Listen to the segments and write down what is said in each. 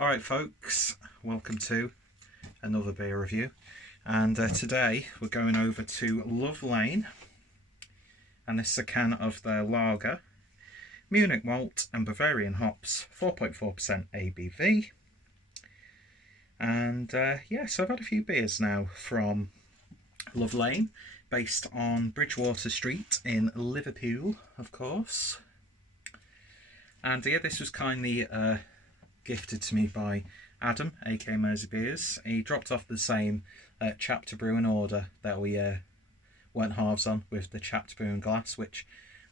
Alright folks, welcome to another beer review, and today we're going over to Love Lane, and this is a can of their lager, Munich malt and Bavarian hops, 4.4% ABV. And yeah, so I've had a few beers now from Love Lane, based on Bridgewater Street in Liverpool, of course. And yeah, this was kindly gifted to me by Adam, aka Mersey Beers. He dropped off the same Chapter Brewing order that we went halves on with the Chapter Brewing glass, which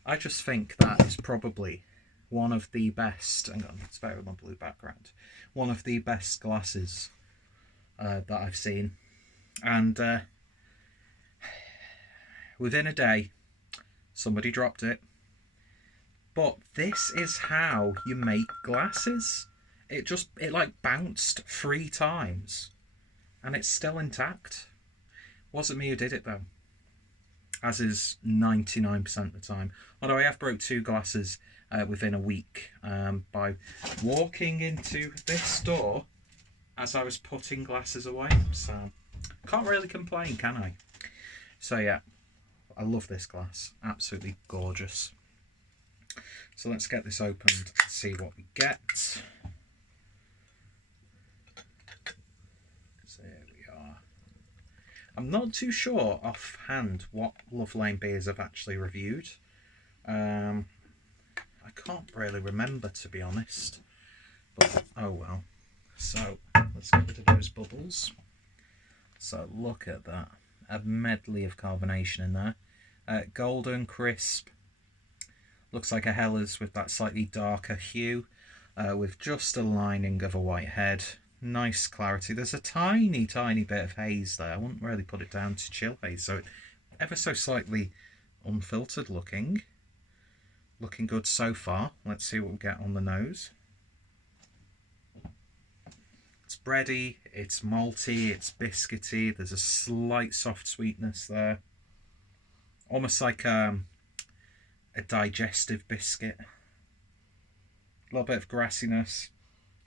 I just think that is probably one of the best, hang on, it's better with my blue background, one of the best glasses that I've seen. And within a day, somebody dropped it. But this is how you make glasses. It like bounced 3 times and it's still intact. Wasn't me who did it though, as is 99% of the time. Although I have broke 2 glasses within a week by walking into this door as I was putting glasses away. So can't really complain, can I? So yeah, I love this glass, absolutely gorgeous. So let's get this opened and see what we get. I'm not too sure offhand what Love Lane beers I've actually reviewed. I can't really remember, to be honest. But oh well. So let's get rid of those bubbles. So look at that. A medley of carbonation in there. Golden, crisp. Looks like a Hellas with that slightly darker hue. With just a lining of a white head. Nice clarity. There's a tiny bit of haze there. I wouldn't really put it down to chill haze, so ever so slightly unfiltered looking good so far. Let's see what we get on the nose. It's bready, it's malty, it's biscuity. There's a slight soft sweetness there, almost like a digestive biscuit. A little bit of grassiness,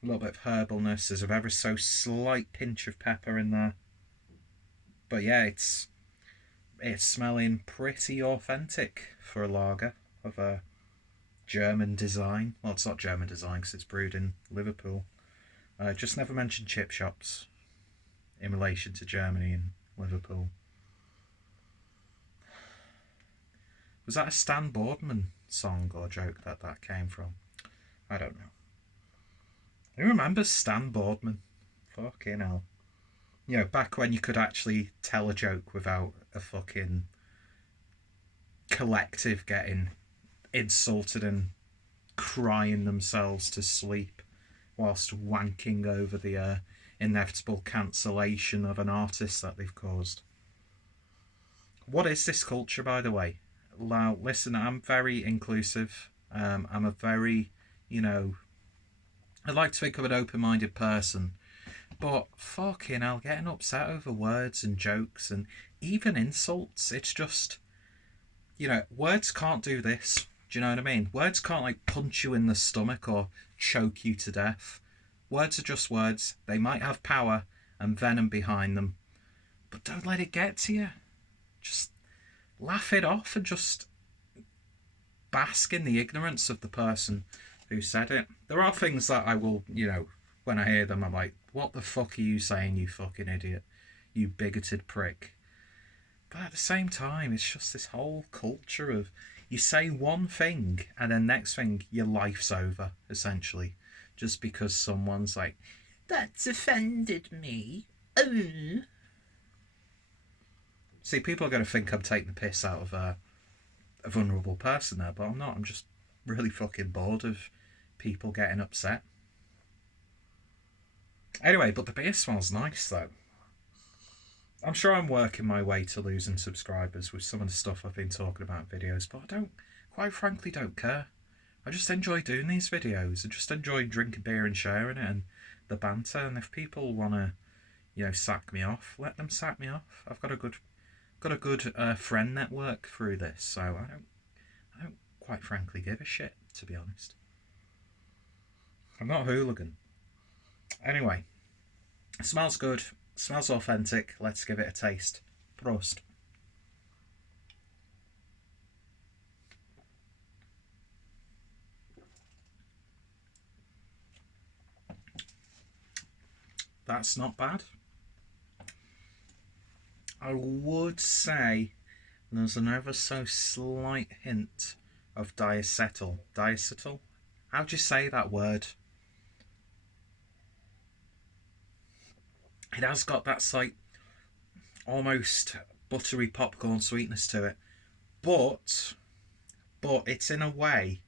a little bit of herbalness. There's a ever so slight pinch of pepper in there. But yeah, it's smelling pretty authentic for a lager of a German design. Well, it's not German design because it's brewed in Liverpool. Just never mentioned chip shops in relation to Germany and Liverpool. Was that a Stan Boardman song or joke that came from? I don't know. Who remembers Stan Boardman? Fucking hell. You know, back when you could actually tell a joke without a fucking collective getting insulted and crying themselves to sleep whilst wanking over the inevitable cancellation of an artist that they've caused. What is this culture, by the way? Now, listen, I'm very inclusive. I'm a very, I like to think I'm an open-minded person, but fucking hell, getting upset over words and jokes and even insults, it's just, words can't do this. Do you know what I mean? Words can't like punch you in the stomach or choke you to death. Words are just words. They might have power and venom behind them, but don't let it get to you. Just laugh it off and just bask in the ignorance of the person who said it. There are things that I will, when I hear them, I'm like, what the fuck are you saying, you fucking idiot? You bigoted prick. But at the same time, it's just this whole culture of you say one thing and then next thing your life's over, essentially. Just because someone's like, that's offended me. Oh. See, people are going to think I'm taking the piss out of a vulnerable person there, but I'm not. I'm just really fucking bored of people getting upset. Anyway, but the beer smells nice though. I'm sure I'm working my way to losing subscribers with some of the stuff I've been talking about in videos, but I quite frankly don't care. I just enjoy doing these videos. I just enjoy drinking beer and sharing it and the banter. And if people want to, sack me off, let them sack me off. I've got a good friend network through this, so I don't quite frankly give a shit, to be honest. I'm not a hooligan. Anyway, smells good, smells authentic. Let's give it a taste. Prost. That's not bad. I would say there's an ever so slight hint of diacetyl. Diacetyl? How do you say that word? It has got that slight, almost buttery popcorn sweetness to it, but it's in a way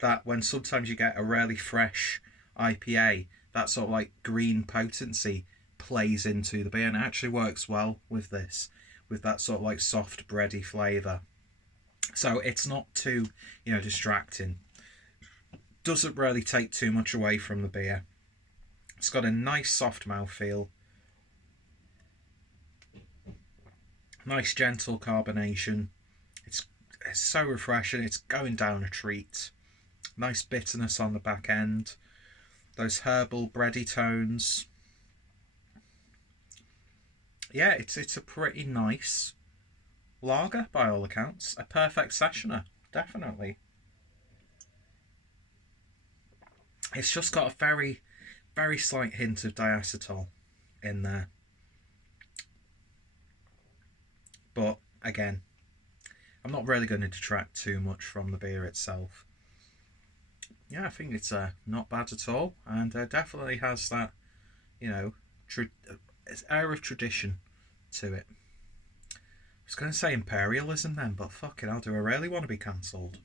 that when sometimes you get a really fresh IPA, that sort of like green potency plays into the beer, and it actually works well with this, with that sort of like soft bready flavour. So it's not too, distracting. Doesn't really take too much away from the beer. It's got a nice soft mouthfeel. Nice gentle carbonation. It's so refreshing. It's going down a treat. Nice bitterness on the back end. Those herbal bready tones. Yeah, it's a pretty nice lager by all accounts. A perfect sessioner, definitely. It's just got a very, very slight hint of diacetyl in there. But again, I'm not really going to detract too much from the beer itself. Yeah, I think it's not bad at all, and definitely has that, air of tradition to it. I was going to say imperialism then, but fucking hell, do I really want to be cancelled?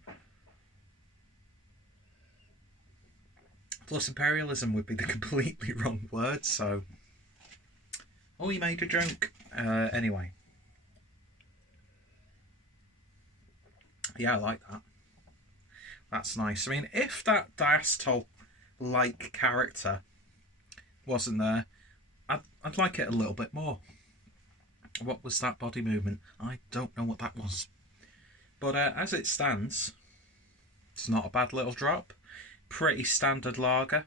Plus, imperialism would be the completely wrong word, so... Oh, you made a joke. Anyway. Yeah, I like that. That's nice. I mean, if that diacetyl-like character wasn't there, I'd like it a little bit more. What was that body movement? I don't know what that was. But as it stands, it's not a bad little drop. Pretty standard lager.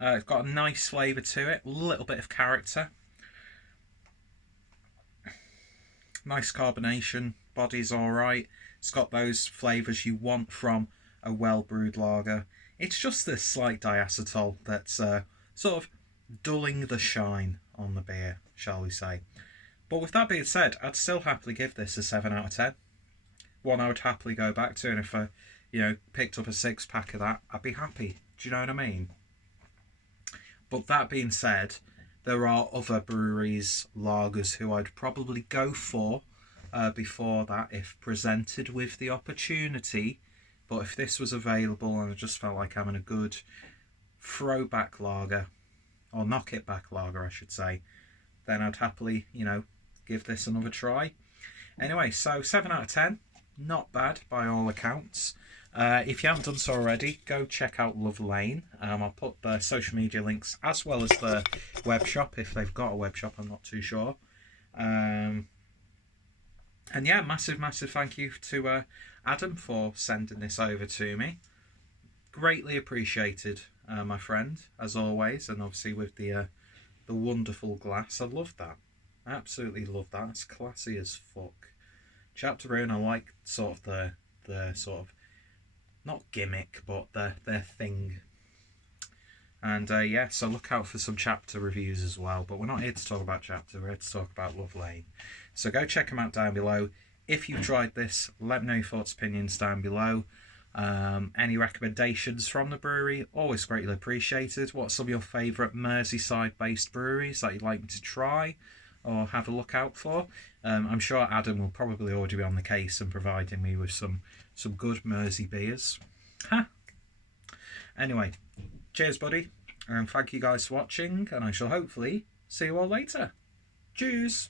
It's got a nice flavour to it. A little bit of character. Nice carbonation. Body's alright. It's got those flavours you want from a well-brewed lager. It's just this slight diacetyl that's sort of dulling the shine on the beer, shall we say. But with that being said, I'd still happily give this a 7 out of 10. One I would happily go back to, and if I, picked up a 6-pack of that, I'd be happy. Do you know what I mean? But that being said, there are other breweries, lagers, who I'd probably go for before that if presented with the opportunity. But if this was available and I just felt like having a good throwback lager, or knock it back lager I should say, then I'd happily, give this another try. Anyway, so 7 out of 10, not bad by all accounts. If you haven't done so already, go check out Love Lane. I'll put the social media links as well as the web shop, if they've got a web shop, I'm not too sure. And yeah, massive thank you to Adam for sending this over to me. Greatly appreciated, my friend, as always, and obviously with the wonderful glass. I love that. Absolutely love that. It's classy as fuck. Chapter Rune, I like sort of the sort of, not gimmick, but their thing. And yeah, so look out for some chapter reviews as well. But we're not here to talk about chapter, we're here to talk about Love Lane. So go check them out down below. If you've tried this, let me know your thoughts, opinions down below. Any recommendations from the brewery, always greatly appreciated. What's some of your favourite Merseyside based breweries that you'd like me to try or have a look out for? I'm sure Adam will probably already be on the case and providing me with some good Mersey beers. Anyway, cheers buddy, and thank you guys for watching, and I shall hopefully see you all later. Cheers.